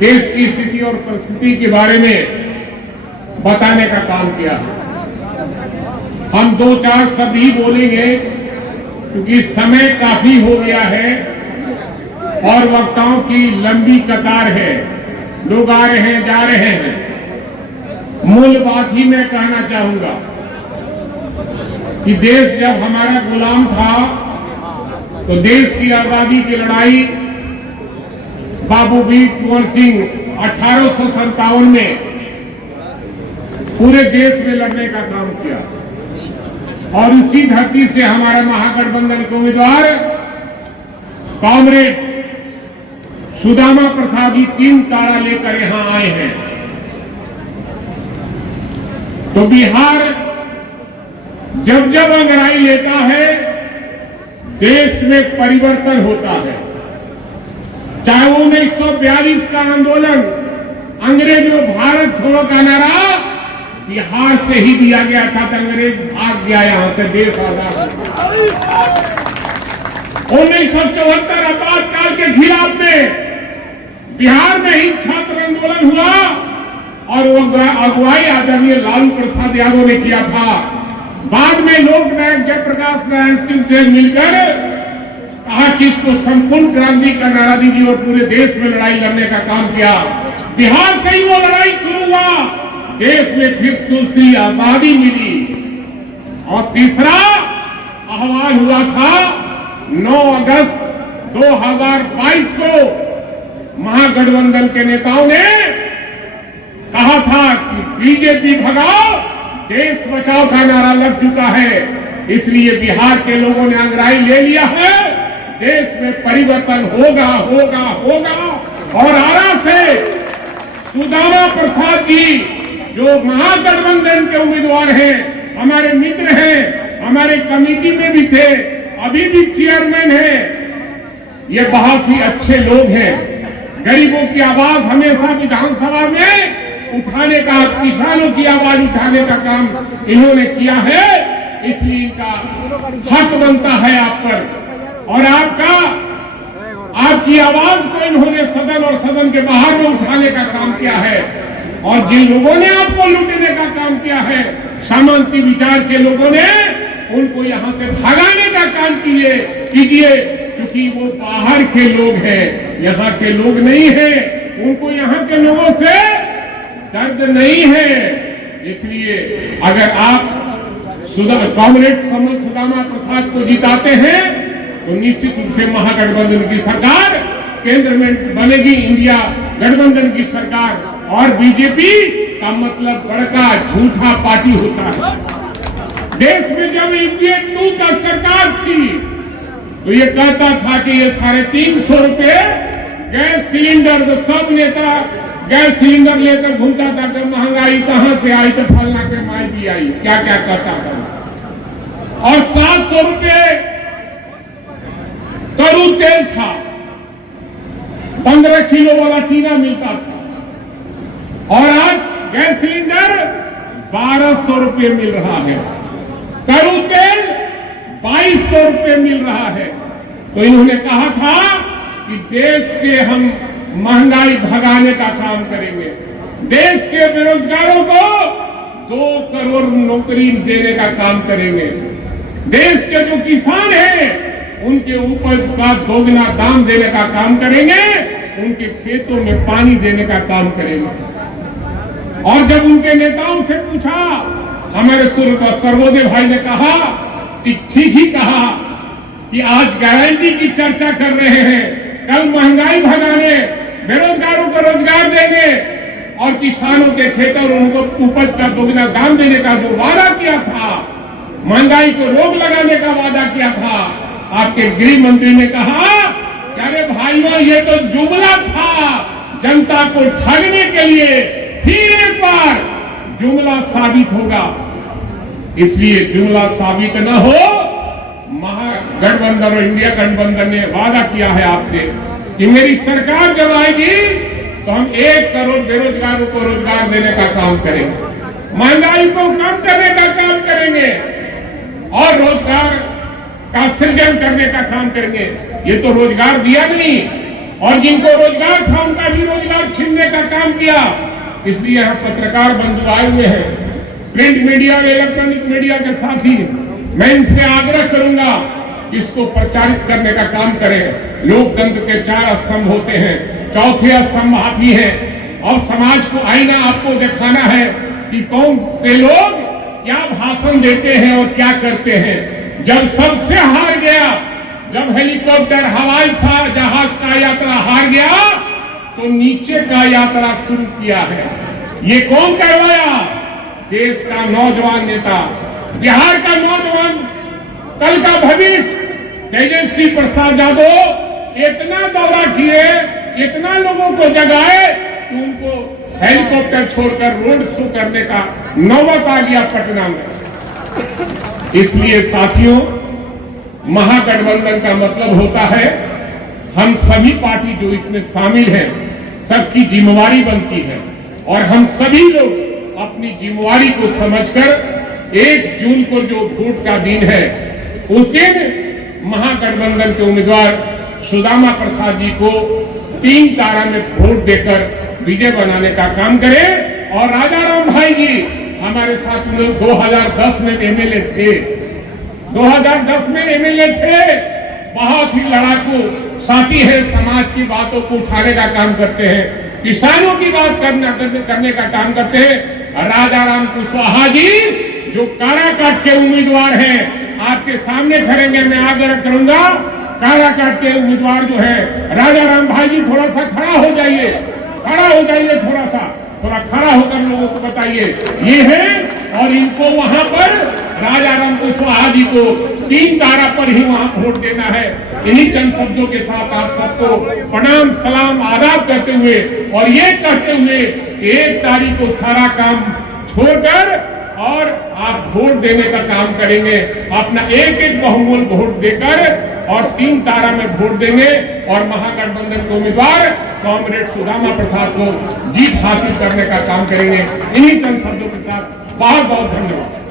देश की स्थिति और परिस्थिति के बारे में बताने का काम किया। हम 2-4 शब्द ही बोलेंगे क्योंकि समय काफी हो गया है और वक्ताओं की लंबी कतार है, लोग आ रहे हैं जा रहे हैं। मूल बात ही मैं कहना चाहूंगा कि देश जब हमारा गुलाम था तो देश की आजादी की लड़ाई बाबू वीर कुंवर सिंह 1857 में पूरे देश में लड़ने का काम किया और उसी धरती से हमारा महागठबंधन के उम्मीदवार कॉमरेड सुदामा प्रसाद जी 3 तारा लेकर यहां आए हैं। तो बिहार जब जब अंगड़ाई लेता है देश में परिवर्तन होता है। चाहे 1942 का आंदोलन अंग्रेजों भारत छोड़ो का नारा बिहार से ही दिया गया था तो अंग्रेज भाग गया यहां से, देश आजाद। 1974 आपातकाल के खिलाफ में बिहार में ही छात्र आंदोलन हुआ और वो अगुवाई आदरणीय लालू प्रसाद यादव ने किया था। बाद में लोक नायक जयप्रकाश नारायण सिंह से मिलकर कहा कि इसको संपूर्ण क्रांति का नारा दीजिए और पूरे देश में लड़ाई लड़ने का काम किया। बिहार से ही वो लड़ाई शुरू हुआ, देश में फिर दूसरी आजादी मिली। और तीसरा आह्वान हुआ था 9 अगस्त 2022 को महागठबंधन के नेताओं ने कहा था कि बीजेपी भगाओ देश बचाओ का नारा लग चुका है, इसलिए बिहार के लोगों ने अंगड़ाई ले लिया है। देश में परिवर्तन होगा होगा होगा और आरा से सुदामा प्रसाद जी जो महागठबंधन के उम्मीदवार हैं, हमारे मित्र हैं, हमारे कमेटी में भी थे, अभी भी चेयरमैन हैं। ये बहुत ही अच्छे लोग हैं। गरीबों की आवाज हमेशा विधानसभा में उठाने का, किसानों की आवाज उठाने का काम इन्होंने किया है, इसलिए इनका हक बनता है आप पर। और आपकी आवाज को इन्होंने सदन और सदन के बाहर में उठाने का काम किया है। और जिन लोगों ने आपको लूटने का काम किया है, सामंती विचार के लोगों ने, उनको यहां से भगाने का काम कीजिए, क्योंकि वो बाहर के लोग हैं, यहाँ के लोग नहीं हैं। उनको यहाँ के लोगों से दर्द नहीं है। इसलिए अगर आप कॉमरेड सुदामा प्रसाद को जिताते हैं तो निश्चित रूप से महागठबंधन की सरकार केंद्र में बनेगी, इंडिया गठबंधन की सरकार। और बीजेपी का मतलब बड़का झूठा पार्टी होता है। देश में जब इंडिया 2 का सरकार थी तो ये कहता था कि ये 350 रुपए गैस सिलेंडर, तो सब नेता गैस सिलेंडर लेकर घूमता था कि महंगाई कहां से आई, तो फलना के माई भी आई, क्या क्या कहता था। और 700 रुपए करू तेल था, 15 किलो वाला टीना मिलता था। और आज गैस सिलेंडर 1200 रुपए मिल रहा है, करू तेल 2200 रुपए मिल रहा है। तो इन्होंने कहा था कि देश से हम महंगाई भगाने का काम करेंगे, देश के बेरोजगारों को 2 करोड़ नौकरी देने का काम करेंगे, देश के जो किसान हैं उनके उपज का दोगुना दाम देने का काम करेंगे, उनके खेतों में पानी देने का काम करेंगे। और जब उनके नेताओं से पूछा, हमारे सर्वोदय भाई ने कहा कि ठीक ही कहा कि आज गारंटी की चर्चा कर रहे हैं, कल महंगाई भगाने, बेरोजगारों को रोजगार देने और किसानों के खेतों और उनको उपज का दोगुना दाम देने का जो वादा किया था, महंगाई को रोक लगाने का वादा किया था, आपके गृह मंत्री ने कहा कि अरे भाइयों ये तो जुमला था, जनता को ठगने के लिए। फिर एक बार जुमला साबित होगा, इसलिए जुमला साबित न हो। महागठबंधन और इंडिया गठबंधन ने वादा किया है आपसे कि मेरी सरकार जब आएगी तो हम 1 करोड़ बेरोजगारों को रोजगार देने का काम करेंगे, महंगाई को कम करने का काम करेंगे और रोजगार का सृजन करने का काम करेंगे। ये तो रोजगार दिया नहीं, और जिनको रोजगार था उनका भी रोजगार छीनने का काम किया। इसलिए यहाँ पत्रकार बंधु आए हुए हैं, प्रिंट मीडिया और इलेक्ट्रॉनिक मीडिया के साथी, मैं इनसे आग्रह करूंगा इसको प्रचारित करने का काम करें। लोकतंत्र के 4 स्तंभ होते हैं, चौथे स्तंभ आप ही हैं और समाज को आईना आपको दिखाना है कि कौन से लोग क्या भाषण देते हैं और क्या करते हैं। जब सबसे हार गया, जब हेलीकॉप्टर हवाई जहाज का यात्रा हार गया तो नीचे का यात्रा शुरू किया है। ये कौन करवाया? देश का नौजवान नेता, बिहार का नौजवान, कल का भविष्य तेजस्वी प्रसाद यादव इतना दौरा किए, इतना लोगों को जगाए कि उनको हेलीकॉप्टर छोड़कर रोड शो करने का नौबत आ गया पटना में। इसलिए साथियों, महागठबंधन का मतलब होता है हम सभी पार्टी जो इसमें शामिल हैं सबकी जिम्मेवारी बनती है और हम सभी लोग अपनी जिम्मेवारी को समझकर 1 जून को जो वोट का दिन है उस दिन महागठबंधन के उम्मीदवार सुदामा प्रसाद जी को 3 तारा में वोट देकर विजय बनाने का काम करें। और राजाराम भाई जी हमारे साथ लोग 2010 में एमएलए थे, 2010 में एमएलए थे, बहुत ही लड़ाकू साथी है, समाज की बातों को उठाने का काम करते हैं, किसानों की बात करने का काम करते हैं। राजाराम कुशवाहा जी जो काराकाट के उम्मीदवार हैं, आपके सामने खड़ेंगे, मैं आग्रह करूंगा काराकाट के उम्मीदवार जो है राजाराम भाई जी थोड़ा सा खड़ा हो जाइए, थोड़ा खड़ा होकर लोगों को बताइए ये है। और इनको वहां पर राजाराम कुशवाहा जी को 3 तारा पर ही वहां वोट देना है। इन्हीं चंद शब्दों के साथ आप सबको प्रणाम, सलाम, आदाब करते हुए और ये कहते हुए कि 1 तारीख को सारा काम छोड़कर और आप वोट देने का काम करेंगे, अपना एक बहुमूल्य वोट देकर और 3 तारा में वोट देंगे और महागठबंधन के उम्मीदवार कॉमरेड सुदामा प्रसाद को जीत हासिल करने का काम करेंगे। इन्हीं चंद शब्दों के साथ बहुत बहुत धन्यवाद।